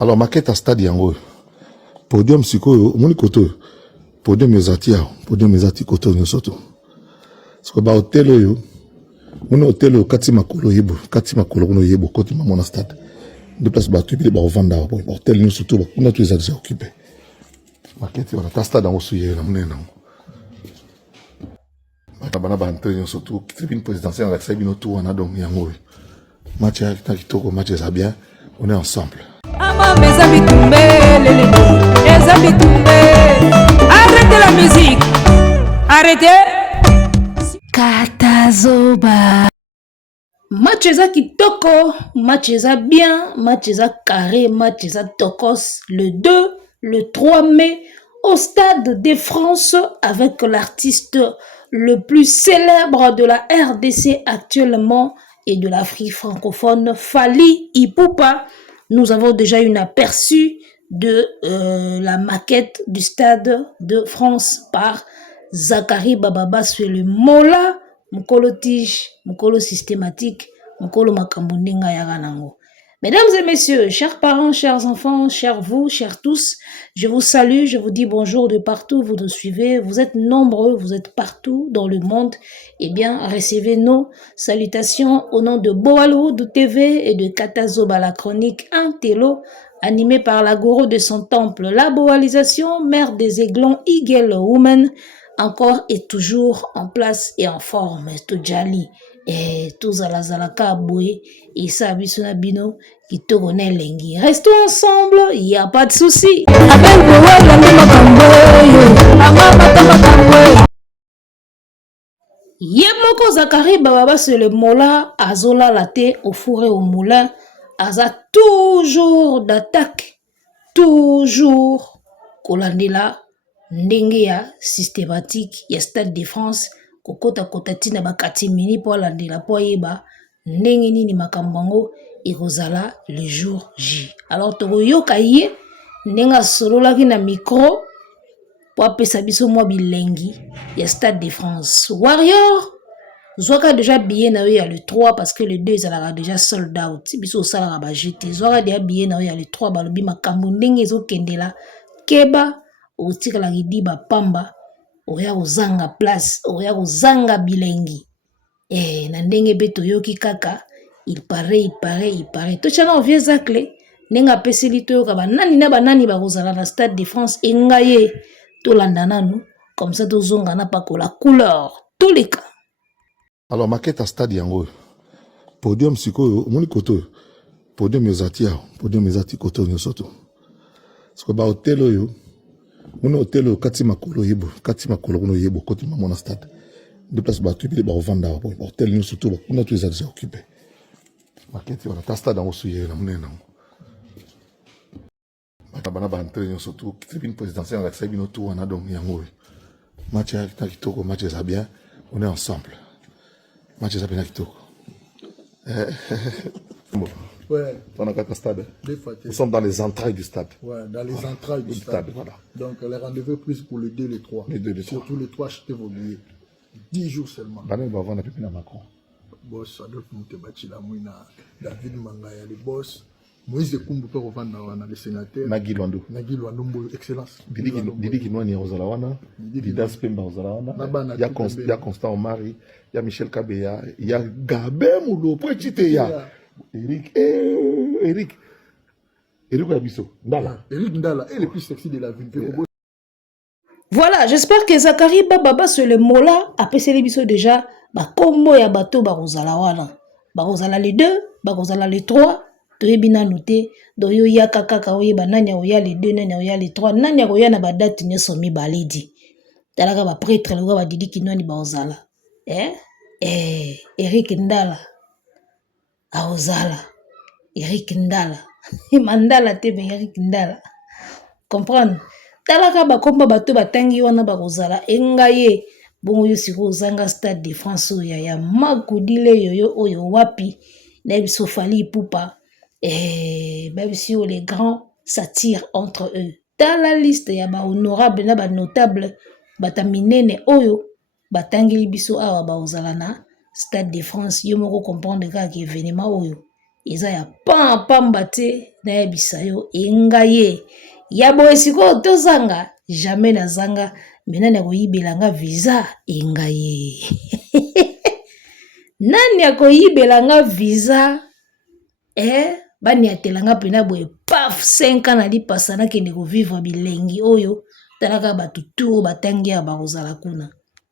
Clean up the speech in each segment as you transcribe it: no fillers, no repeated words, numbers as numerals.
Alors maquette à stade yango. Podium sikoyo, moni koto. Podium ezati koto nyosoto. Siko ba hotel yo. Moni hotel yo kati makolo yebo, kono yebo koti mamona stade. De place ba tubi ba vanda ba hotel nyosoto ba kuna tu ezali occupé. Maquette wana ta stade yango suye na munena. Bana ba entrer nyosoto tribune présidentielle avec ça bino tout wana donc yango. Match ya kitoko, match ça bien, on est ensemble. Arrêtez la musique. Arrêtez. Katazoba. Match eza kitoko, match eza bien, match eza carré, match eza tokos. Le 2, le 3 mai, au Stade de France, avec l'artiste le plus célèbre de la RDC actuellement et de l'Afrique francophone, Fally Ipupa. Nous avons déjà eu un aperçu de la maquette du Stade de France par Zakari Bababa sur le Mola, Mukolo Tige, Mukolo systématique, Mukolo Makambundinga Yaganango. Mesdames et messieurs, chers parents, chers enfants, chers vous, chers tous, je vous salue, je vous dis bonjour de partout où vous nous suivez. Vous êtes nombreux, vous êtes partout dans le monde. Eh bien, recevez nos salutations au nom de Boalo de TV et de Katazoba, la chronique Intello, animée par la gourou de son temple, la boalisation, mère des aiglons, Eagle Woman, encore et toujours en place et en forme, tout jali. Et tous à la zalaka aboué, et ça bisuna bino, qui te connaît lengi. Restons ensemble, il n'y a pas de souci. Yemoko Zakari Bababa sur le mola, azola laté au four et au moulin, aza toujours d'attaque, toujours kolandela, ndenge systématique, ya Stade de France, kokota kotatina bakati mini po landela po yeba ndenge nini makambango ekozala le jour J. Alors toko yoka ye ndenga solola ki na micro po apesa biso mwa bilengi ya Stade de France. Warrior zwaka déjà billet na yo ya le 3 parce que le 2 ezalaka déjà sold out. Biso osalaka ba jeté. Zwaka déjà billet na yo ya le 3 balobi makambo ndenge ezokendela keba otikala kidiba pamba oya kozanga place, oya kozanga bilengi. Na ndenge pe toyoki kaka, il paraît. Tochana ovie zakle, nenga peseli toyoka banani na banani bakozala na Stade de France, engaye tolanda nanu, comme ça tozonga na pako la couleur, tous les cas. Alors maquette à stade yango. Podium sikoyo, moni koto. Podium ezati koto nyosoto. Siko ba hotel yo. Mon hôtel kati makolo kono yebo koti mamona stade. De place ba tubi ba vanda ba hôtel nous surtout kuna tu ezali occupé. Maquette wana ta stade en suye na munena. Bana ba entrer nous surtout tribune présidentielle avec ça bino tout wana donc yango. Match ya kitoko, match ça bien, on est ensemble. Match ça bien kitoko. Ouais. On a quatre stades. Nous sommes dans les entrailles du stade. Ouais, dans les entrailles du stade. Voilà. Donc, les rendez-vous pris pour le 2 et le 3. Surtout le 3, achetez vos billets. 10 jours seulement. Bah, on va vendre un peu à Macron. Boss, Adolphe Moutebachila Mouina, David Mangaya, le boss. Moïse Koumbu peut revendre le sénateur. Nagui Luando, excellence. Didi Kinouani Rosalawana, Didas Pemba Rosalawana. Il y a Constant Omari, il y a Michel Kabeya, il y a Gabé Moulo, Pochiteya. Eric Abisso, Ndala. Eric Ndala est le plus sexy de la ville. Voilà, j'espère que Zakari Bababa sur le mola a passé l'émission déjà. Combo ya bateau barozala wana. Barozala les 2, barozala les 3. Toyebina noté. Doyo ya kaka oyeba nanya oya les 2, nanya oya les 3. Nanya oya na ba date nyoso mibaledi. Talaka ba prêtre le ba Didi Kinouani barozala. Eric Ndala. Aozala, Eric Ndala, Mandala te be Eric Ndala. Comprendre? Talaka ba komba bato batangi wana bakozala engaye bongo yo siko zanga Stade de France ya makudile yoyo oyo wapi na biso Fally Ipupa babisi les grands satires entre eux. Dans la liste ya ba honorable na ba notable bataminene oyo batangi biso awa baozala na Stade de France, yo moko comprendre kaka événement oyo eza ya pamba te nayebisa yo engaye ya boye sikoyo tozanga jamais nazanga me nani akoyibelanga visa engaye nani akoyibelanga visa baniatelanga pena boye paf 5 ans nalipasa nakende kovivre bilengi oyo talaka bato tour batangi ya bakozala kuna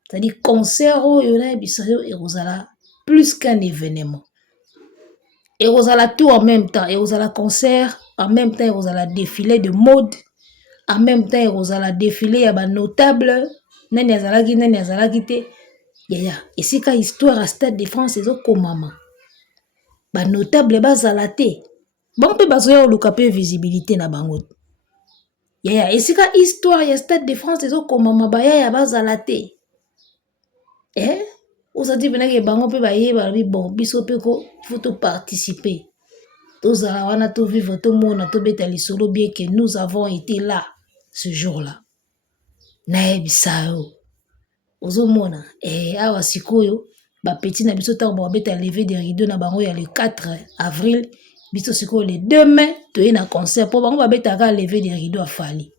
c'est-à-dire concert oyo nayebisa yo ekozala plus qu'un événement ekozala tout en même temps ekozala concert en même temps ekozala défilé de mode en même temps ekozala défilé ya banotable nani azalaki te yaya esika histoire à Stade de France ezokomama banotable bazala te bango mpe bazoya oluka mpe visibilité na bango yaya esika histoire ya Stade de France ezokomama bayaya bazala te osati penake bango mpe bayeba bon biso mpe ko faut to participer tozala wana to vivre tomona tobeta lisolo bien que nous avons été là ce jour-là nayebisa yo ozomona awa sikoyo bapeti na biso ntango babeta lever des rideaux na bango ya le 4 avril biso sikoyo le 2 mai toye na concert mpo bango babetaka lever des rideaux afali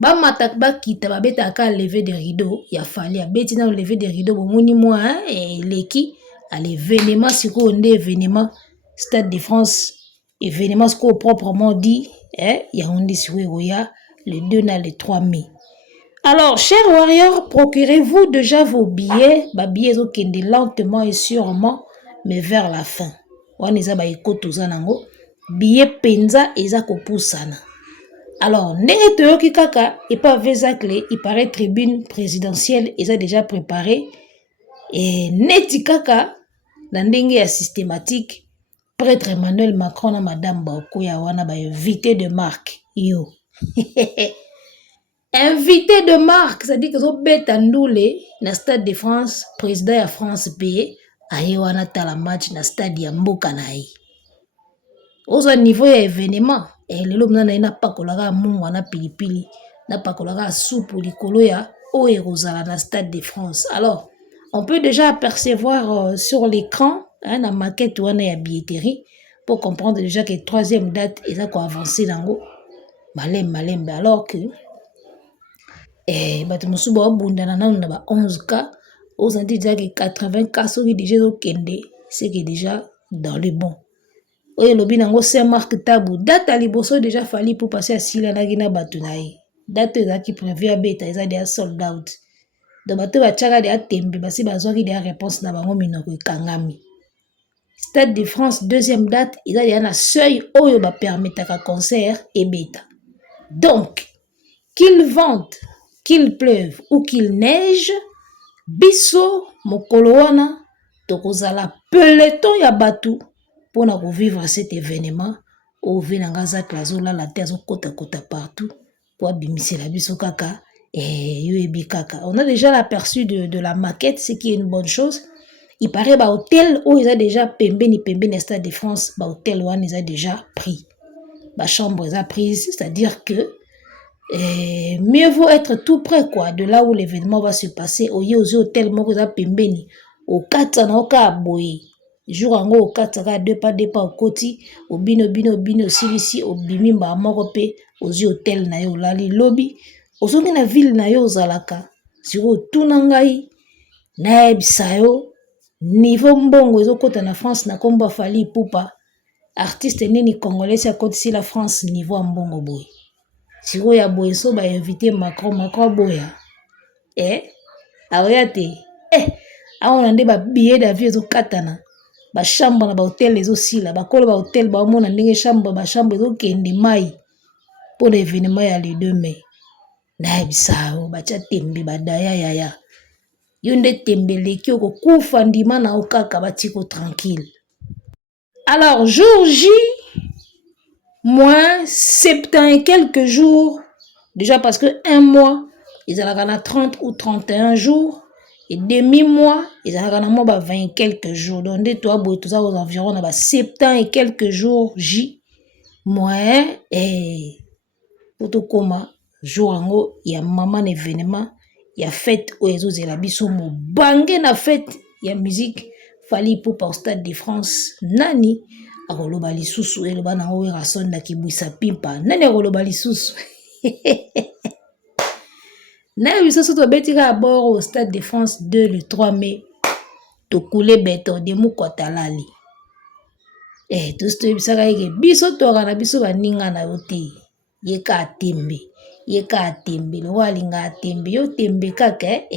bamata bakita babetaka lever des rideaux ya fali abeti na lever des rideaux bomoni mwa eleki l'événement sikoyo nde événement Stade de France événement sikoyo proprement dit yango nde sikoyo ekoya le 2 na le 3 mai. Alors, chers warriors, procurez-vous déjà vos billets. Ba billets okende lentement et sûrement, mais vers la fin. Wana eza ba ekotoza nango. Billet penza eza kopusana. Alors, ndenge toyoki kaka epa vezakle, il paraît tribune présidentielle eza déjà préparée. Et neti kaka na ndenge ya systématique, prêtre Emmanuel Macron na madame Baokoya wana ba invité de marque. Yo. Invité de marque, c'est-à-dire que zo beta ndoule na Stade de France, président ya France B, aye wana tala match na stade ya mboka na ye. Ozo niveau ya événement, lelo mna na pakolaka mungu na pilipili, na pakolaka soupe likolo ya oyo kozala na Stade de France. Alors, on peut déjà apercevoir sur l'écran na maquette wana ya billetterie pour comprendre déjà que troisième date eza ko avancer nango malembe alors que bato mosusu babundana nanu na ba 11 cas aux anti déjà que 80 cas soki déjà okende c'est que déjà dans le bon oyo lobi nango Saint Marc Tabu date à liboso déjà fali pour passer à silanaki na bato na ye date ezalaki prévu à beta eza déjà sold out donc bato batiaka de atembe basi bazwaki de réponse na bango minoko ekangami. Stade de France deuxième date eza déjà na seuil oyo ba permetaka concert et beta. Donc qu'il vente, qu'il pleuve ou qu'il neige, biso mokolo wana tokozala peloton ya batu pona ko vivre cet événement au venanga za klazola la terre kota partout pour abimisela biso kaka yoebi kaka. On a déjà l'aperçu de la maquette, ce qui est une bonne chose. Il paraît ba hôtel où ils a déjà pembeni Stade de France, ba hôtel wana ils a déjà pris. Ba chambre ils a prise, c'est-à-dire que mieux vaut être tout près quoi de là où l'événement va se passer au hôtel moko za pembeni au kata na oka boye jour ango au kata ka deux pas au koti au bino silisi au bimi mba moko pe au hôtel na yo lali lobby ozongi na ville na yo zalaka siko tuna ngai na ebisa yo niveau mbongo ezokota na France na komba fali pupa artiste nini congolais ya koti si la France niveau mbongo boye siko ya boye so ba invité Macron boya aoya te aona nde ba billet d'avion ezokatana ba chambre na ba hôtel ezosila bakolo ba hôtel ba mona ndenge chambre ba chambre ezokende mai pour l'événement ya le 2 mai na bisao bacha tembe badaya yaya yo nde tembeleki okokufa ndima na okaka batiko tranquille. Alors jour J moins 70 et quelques jours, déjà parce que un mois, ils ont 30 ou 31 jours, et demi-mois, ils ont 20 et quelques jours. Donc, des toi, tout ça aux environs, 70 et quelques jours, J, moins, et, pour tout comme, jour en haut, il y a maman événement, il y a fête, où ils ont la biso, bangé na fête, il y a musique, Fali Ipupa au Stade de France nani akoloba lisusu eloba na oyo rasonda kibwisa pimpa nani akoloba lisusu na biso so tobetika à bord au Stade de France 2 le 3 mai tokule beto de mukotalali tous toyebisaka eke biso toka na biso baninga na yo te yeka atembe lokola alinga atembe yo tembe kaka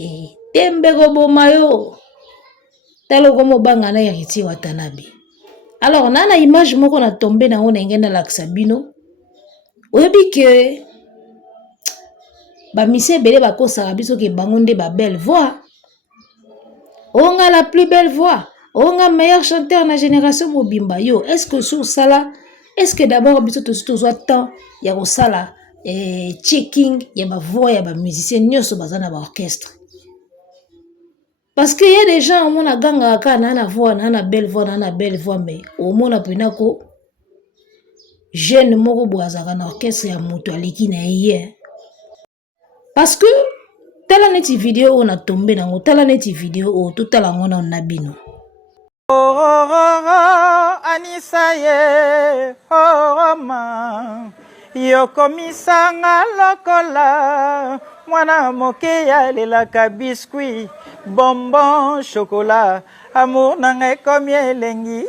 tembe koboma yo tala komobanga na Héritier Watanabe. Alors nana image moko na tombe na ona ngenda lakisa bino oyebi ke ba mise bele bakosaka biso ke bango nde ba belle voix onga la plus belle voix onga meilleur chanteur na génération mobimba yo est-ce que sur sala est-ce que d'abord biso tozo temps ya kosala checking ya ba voix ya ba musicien nyonso bazana ba orchestre parce que y a des gens on a ganga ka na voix na belle voix mais au mona penako jeune moko boazaka na orchestre ya moto aliki na yé parce que tala neti vidéo on a tombé nango tala neti vidéo o tout tala ngona na bino Anissa ye ma yokomisanga lokola mwana moke ya lelaka biscuit bonbon chocolat amour nanga ekomi elengi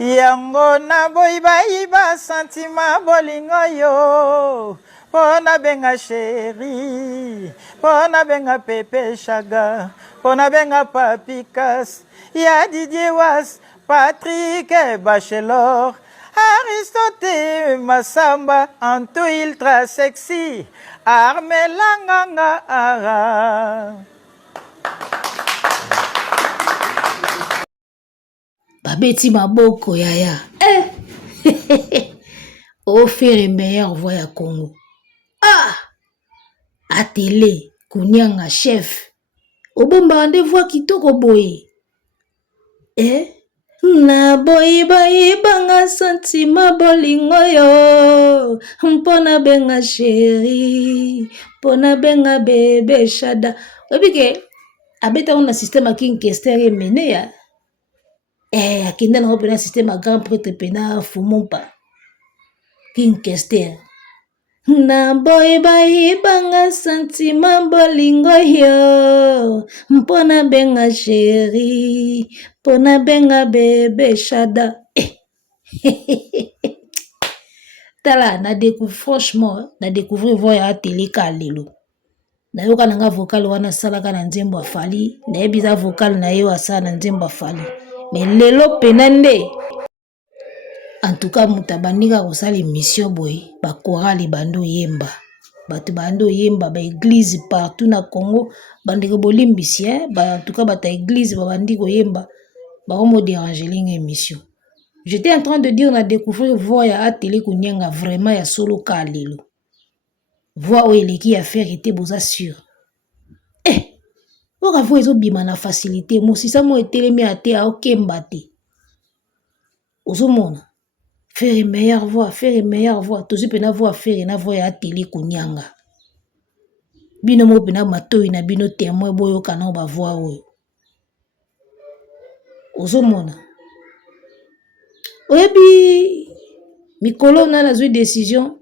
yango na boyibayiba sentiment bolingo yo pona benga chéri pona benga pepe chaga pona benga papikas ya Didier Was Patrick Bachelor Aristote Masamba Anto ultra sexy Armelanganga ara babeti maboko yaya offrir meilleure voix ya Congo à télé kunyanga chef obomba nde voix kitoko boye na boyibanga sentiment bolingo yo mpona benga chéri mpona benga bebe shada obike abeta na système Kinkester emene ya akenda na opena système à grand prêtre pena fumompa Kinkester na boyibanga sentiment bolingo yo mpona benga chéri mpona benga bebe shada tala franchement na découvrir voix ya télé ka lelo nayoka nanga vocal wana salaka na nzembo afali nayebiza vocal na yo asala na nzembo afali mais lelo penande en tout cas mutabandika kosala émission boy ba chorale bando yemba batu bando yemba ba église partout na Congo bandeko bolimbisi en tout cas bata église babandi ko yemba ba mo déranger linga émission. J'étais en train de dire na découvrir voix ya télé kunyenga vraiment ya solo kalelo voix o eleki ya faire était boza sûr oka voix ezo bima na facilité mosisa mo etelemi ate a okemba te ozomona faire meilleure voix tozi pena voix faire na voix ya télé kunyanga bino mo pena matoi na bino témoin boyo kana ba voix oyo ozomona oyebi mikolo na nazwi décision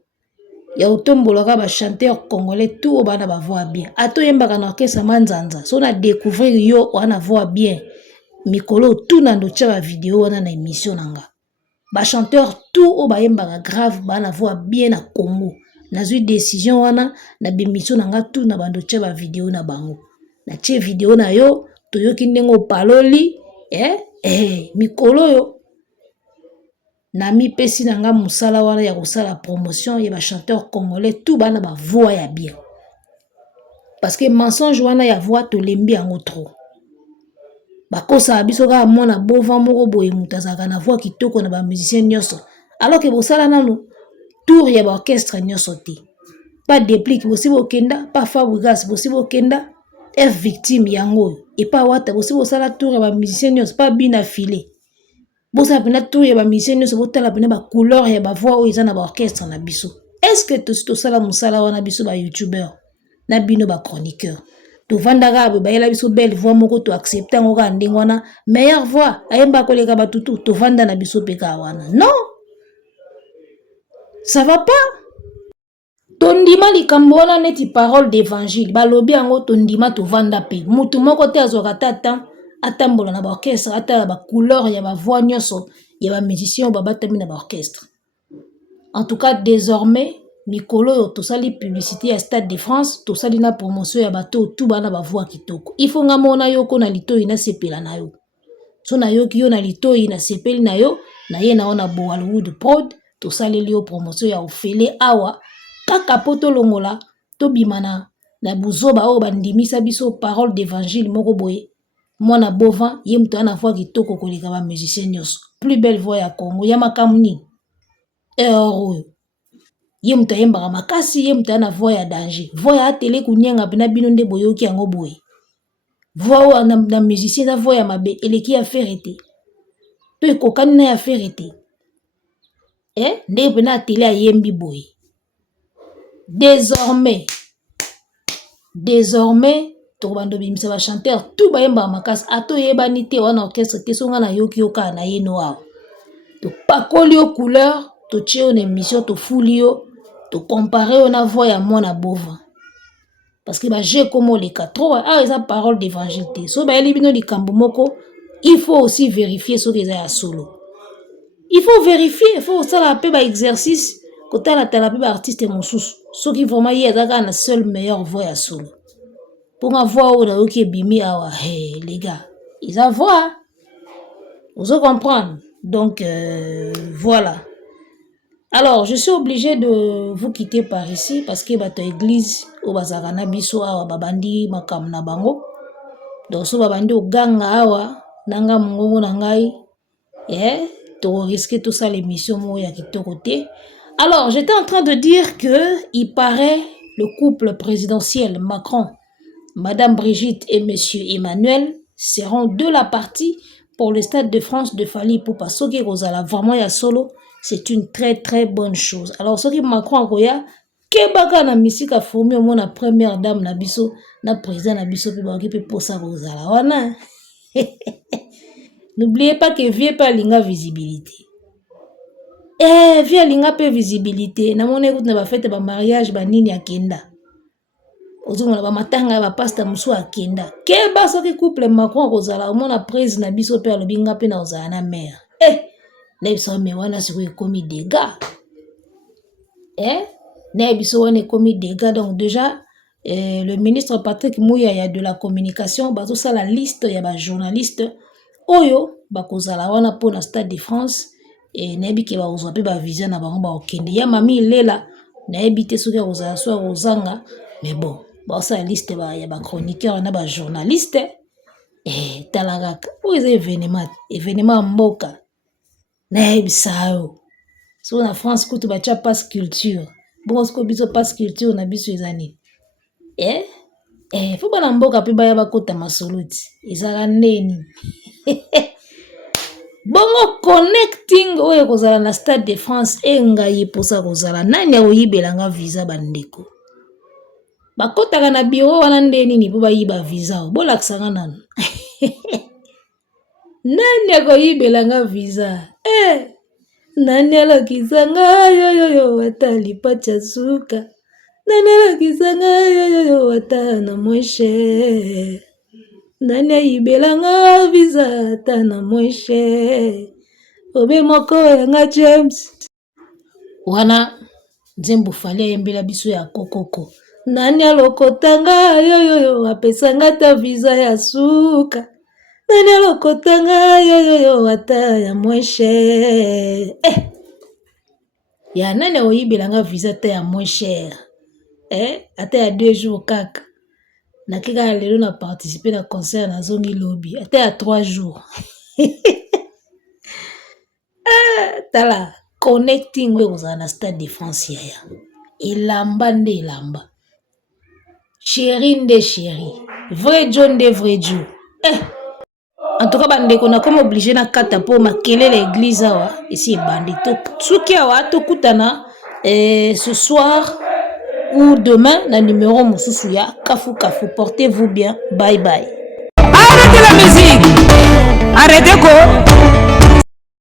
ya otombolaka ba chanteur congolais tout bana ba voix bien ato yembaka na orchestre manzanza so na découvrir yo wana voix bien mikolo tout na ndocha ba vidéo wana na émission nanga ba chanteur tout o ba yembaka grave bana voix bien na Congo nazwi décision wana na bémission nanga tout na bandocha ba vidéo na bango na tie vidéo na yo toyoki ndengo paloli mikolo yo na mi pesi nanga musala wana ya kosala promotion ya ba chanteur congolais tout bana ba voix ya bien parce que mensonge wana ya voix to lembi yango trop bakosa biso ka mona bovan moko boye mutazaka na voix kitoko na ba musicien nyonso alors que bosala nanu tour ya ba orchestre nyonso te pas déplique possible okenda pas fabrigas possible okenda F victime yango et pas wata possible osala tour ya ba musicien nyonso pas bina filé bosa pena tour ya ba musicien nyonso botala pena ba couleur ya ba voix o eza na ba orchestre na biso est-ce que to sala musala wana biso ba youtubeur na bino ba chroniqueur tovandaka bayela biso belle voix moko to accepter ngo ka ndenge wana meilleure voix ayemba koleka batutu tovanda na biso peka wana non ça va pas tondima likambo wana neti parole d'évangile balobi yango tondima tovanda pe mutu moko te azwaka tata atambola na baorchestre atala bacouleur ya bavoix nyonso ya bamusicien babatami na baorchestre en tout cas désormais mikolo oyo tosali publicité ya Stade de France tosali na promotion ya bato tout bana bavoix kitoko il faut nga mona yoko na litoi na sepela na yo so na yoki yo na litoi na sepeli na yo na ye na ona Bollywood Prod tosali liyo promotion ya ofele awa kaka poto longola to bimana na buzoba oyo bandimisa biso parole d'évangile moko boye mwana bovin ye mutu ana voix kitoko koleka ba musicien nyonso plus belle voix ya Congo ya makamu nini oyo ye mutu ayembaka makasi ye mutu ana voix ya danger voix ya télé kunyenga pena bino nde boyoki yango boye voix oyo na musicien na voix ya mabe eleki ya fere te to ekokani na ya fere te nde pena télé ayembi boye désormais tokobando bimisa ba chanteur tout bayemba makasi ato yebani te wana orchestre te songa na yoki yoka na ye noa to pakoli yo couleur to tcheo na émission to fuli yo to comparer yo na voix ya mwana bova parce que ba j'ai comme les quatre eza parole d'évangile te so ba yeli bino likambo moko il faut aussi vérifier ce que ya solo il faut vérifier il faut ça la pe ba exercice kota la tala pe ba artiste mosusu so qui vraiment y a na seule meilleure voix ya solo pour avoir ou na yoki bimi awa hey les gars ils a voix vous comprendre donc voilà. Alors, je suis obligé de vous quitter par ici parce que bato église au bazarana biso awa babandi makam na bango. Donc so babandi au ganga awa nanga mongongo nangai to risquer tout ça l'émission mo ya kitoko te. Alors, j'étais en train de dire que il paraît le couple présidentiel Macron, Madame Brigitte et Monsieur Emmanuel seront de la partie pour le Stade de France de Fally Ipupa. Soki Rosala vraiment ya solo. C'est une très très bonne chose. Alors, ce qui Macron a koya, kebaka na misika formé au moins la première dame na biso, na président na biso, puis pe posa Rosala. Wana. N'oubliez pas que vieux pas linga visibilité. Vieux linga pe visibilité. Na mone écoute na ba fête ba mariage ba nini akenda. Ozomona ba matanga ba pasta musu akenda. Keba so ki couple Macron Rosala, au moins la président na biso pe alobinga pe na ozala na mère. Nebiso me wana siko komi dégâts. Nebiso wana komi dégâts. Donc déjà, le ministre Patrick Mouya y a de la communication, bah tout ça la liste y a ba journaliste oyo ba kozala wana pour na Stade de France et nebi ke ba ozope ba visa na bango ba okende ya mami lela na ebité soki kozala so kozanga mais bon, ba ça la liste ba ya ba chroniqueur na ba journaliste talagaka pour les événements mboka. So na France kutu bacha passe culture. Bon sko biso passe culture na biso ezani. Faut bana mboka pe baya bakota masoluti. Ezaka neni. Bongo connecting oyo kozala na Stade de France engai posa kozala nani oyibelanga visa bandeko. Bakotaka na bureau wana ndeni ni po bayiba visa. Bolakisanga nanu. Nani akoyibelanga visa? Nani alakisanga yo watali pacha suka. Nani alakisanga yo watana mweshe. Nani ayibelanga visa tana mweshe. Obe moko yanga James. Wana Nzembo Fally yembela biso ya kokoko. Nani alokotanga yo apesanga ta visa ya suka. Nani alokotanga yo wata ya mweshe. Ya nani oyibelanga visa ta ya mweshe. Ata ya 2 jours kaka. Na kika lelo na participer na concert na zongi lobby. Ata ya 3 jours. Tala connecting we kozala na Stade de France yaya. Elamba nde elamba. Chéri nde chéri. Vrai John nde vrai Joe. En tout cas, bandeko na comme obligé na kata po makele l'église awa ici bandi to suki awa to kutana ce soir pour demain, na numéro Moussousouya, Kafou Kafou. Portez-vous bien. Bye bye. Arrêtez la musique. Arrêtez quoi?